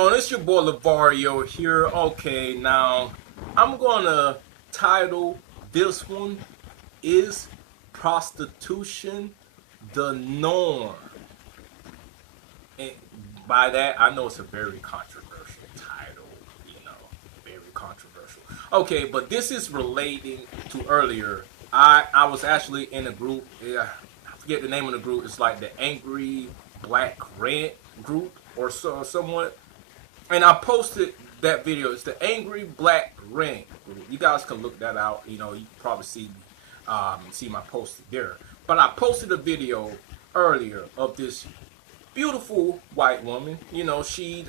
on? It's your boy Lavario here. Okay, now I'm gonna title this one Is Prostitution the Norm? And by that, I know it's a very controversial title, very controversial. Okay, but this is relating to earlier. I was actually in a group. Yeah, I forget the name of the group. It's like the Angry Black Rant group or so somewhat. And I posted that video. It's the Angry Black Rant group. You guys can look that out. You can probably see my post there. But I posted a video earlier of this beautiful white woman. She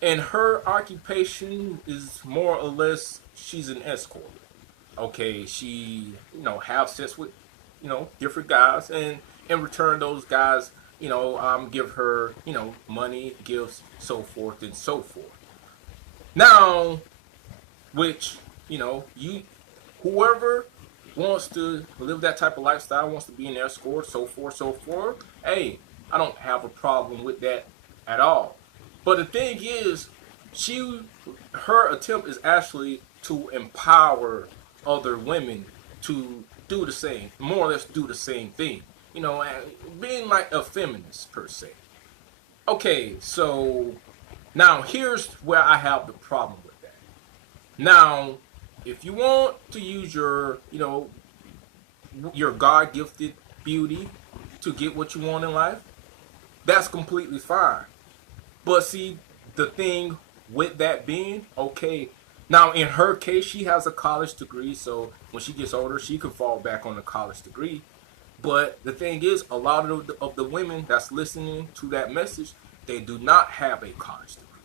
and her occupation is more or less she's an escort. Okay, she have sex with different guys, and in return those guys give her money, gifts, so forth and so forth. Now, which you whoever wants to live that type of lifestyle, wants to be an escort, so forth, so forth. Hey, I don't have a problem with that at all. But the thing is, her attempt is actually to empower other women to do the same, more or less do the same thing. Being like a feminist per se. Okay, so now here's where I have the problem with that. Now, if you want to use your God-gifted beauty to get what you want in life, that's completely fine. But see, the thing with that being, okay, now in her case, she has a college degree, so when she gets older, she can fall back on the college degree. But the thing is, a lot of the women that's listening to that message, they do not have a college degree.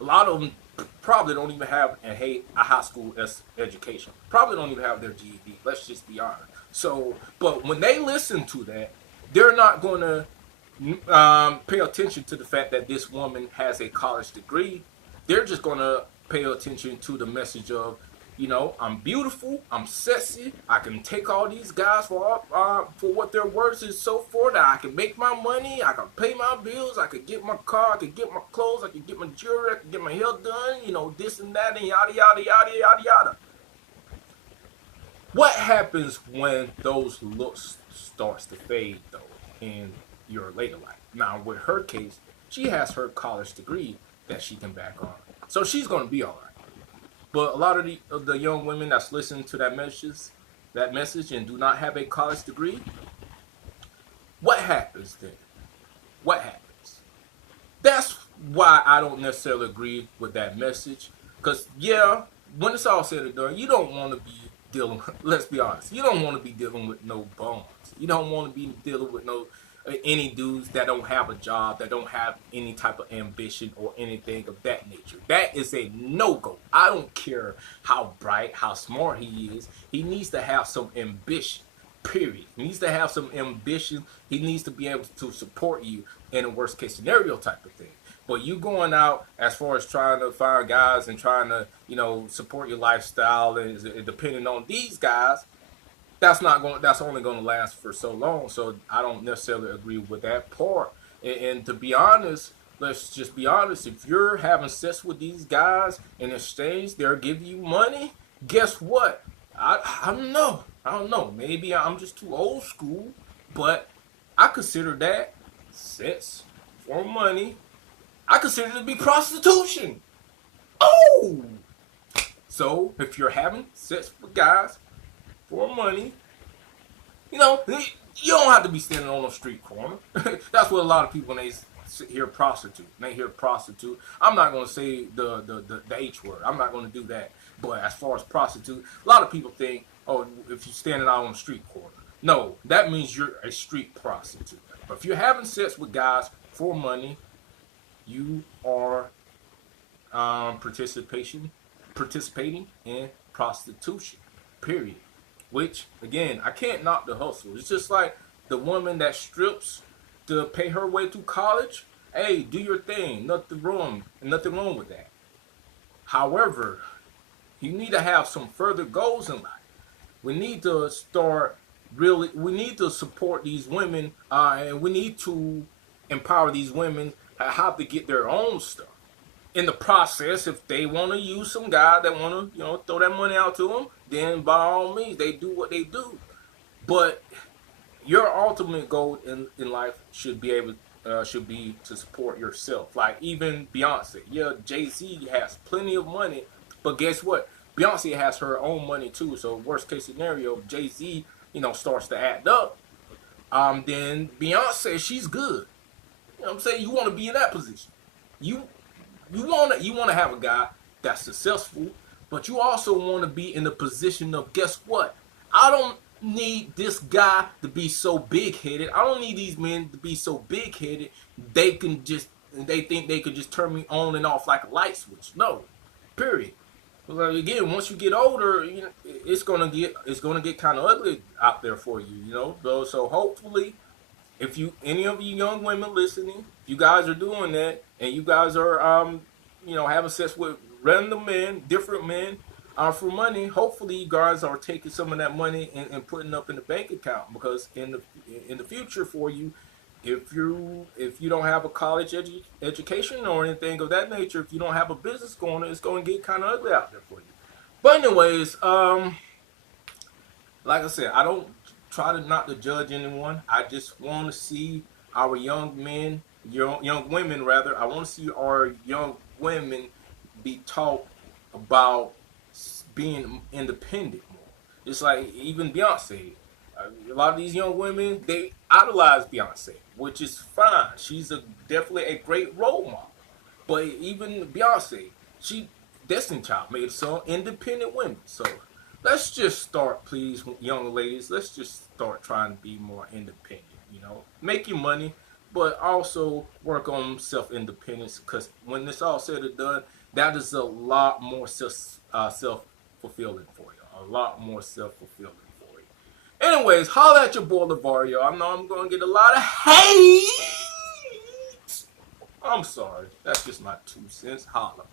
A lot of them probably don't even have a high school education. Probably don't even have their GED. Let's just be honest. So, but when they listen to that, they're not going to pay attention to the fact that this woman has a college degree. They're just going to pay attention to the message of, I'm beautiful, I'm sexy, I can take all these guys for what their worth is, so forth. I can make my money, I can pay my bills, I can get my car, I can get my clothes, I can get my jewelry, I can get my hair done, this and that, and yada, yada, yada, yada, yada. What happens when those looks starts to fade, though, in your later life? Now, with her case, she has her college degree that she can back on. So she's going to be all right. But a lot of the young women that's listening to that message and do not have a college degree, what happens then? What happens? That's why I don't necessarily agree with that message. Because, yeah, when it's all said and done, you don't want to be dealing, let's be honest, you don't want to be dealing with no bums. You don't want to be dealing with any dudes that don't have a job, that don't have any type of ambition or anything of that nature. That is a no-go. I don't care how bright, how smart he is. He needs to have some ambition, period. He needs to have some ambition. He needs to be able to support you in a worst-case scenario type of thing. But you going out as far as trying to find guys and trying to, support your lifestyle and depending on these guys, that's only going to last for so long. So I don't necessarily agree with that part. And to be honest, let's just be honest. If you're having sex with these guys in exchange, they're giving you money. Guess what? I don't know. I don't know. Maybe I'm just too old school, but I consider that sex for money. I consider it to be prostitution. Oh! So if you're having sex with guys for money, you don't have to be standing on a street corner. That's what a lot of people, when they hear prostitute, I'm not going to say the H word. I'm not going to do that. But as far as prostitute, a lot of people think, oh, if you're standing out on a street corner. No, that means you're a street prostitute. But if you're having sex with guys for money, you are participating in prostitution, period. Which, again, I can't knock the hustle. It's just like the woman that strips to pay her way through college. Hey, do your thing. Nothing wrong with that. However, you need to have some further goals in life. We need to support these women, and we need to empower these women have to get their own stuff. In the process, if they want to use some guy that want to, throw that money out to them, then by all means, they do what they do. But your ultimate goal in life should be to support yourself. Like even Beyonce, yeah, Jay-Z has plenty of money, but guess what? Beyonce has her own money too. So worst case scenario, Jay-Z, starts to act up. Then Beyonce, she's good. You know what I'm saying? You want to be in that position. You you want to have a guy that's successful, but you also want to be in the position of, guess what? I don't need this guy to be so big headed. I don't need these men to be so big headed. They think they could just turn me on and off like a light switch. No, period. Because again, once you get older, it's gonna get kind of ugly out there for you. So hopefully, if any of you young women listening, you guys are doing that, and you guys are having sex with random men, different men, for money. Hopefully, you guys are taking some of that money and putting up in the bank account, because in the future for you, if you don't have a college education or anything of that nature, if you don't have a business going, it's going to get kind of ugly out there for you. But anyways, like I said, I don't try to not to judge anyone. I just want to see our young men, young women rather. I want to see our young women be taught about being independent more. Just like even Beyonce. A lot of these young women, they idolize Beyonce, which is fine. She's definitely a great role model. But even Beyonce, Destiny Child made some independent women. So let's just start, please, young ladies. Let's just start trying to be more independent. Make your money, but also work on self-independence. Because when it's all said and done, that is a lot more self-fulfilling for you. A lot more self-fulfilling for you. Anyways, holla at your boy Lavario. I know I'm gonna get a lot of hate. I'm sorry. That's just my 2 cents. Holla.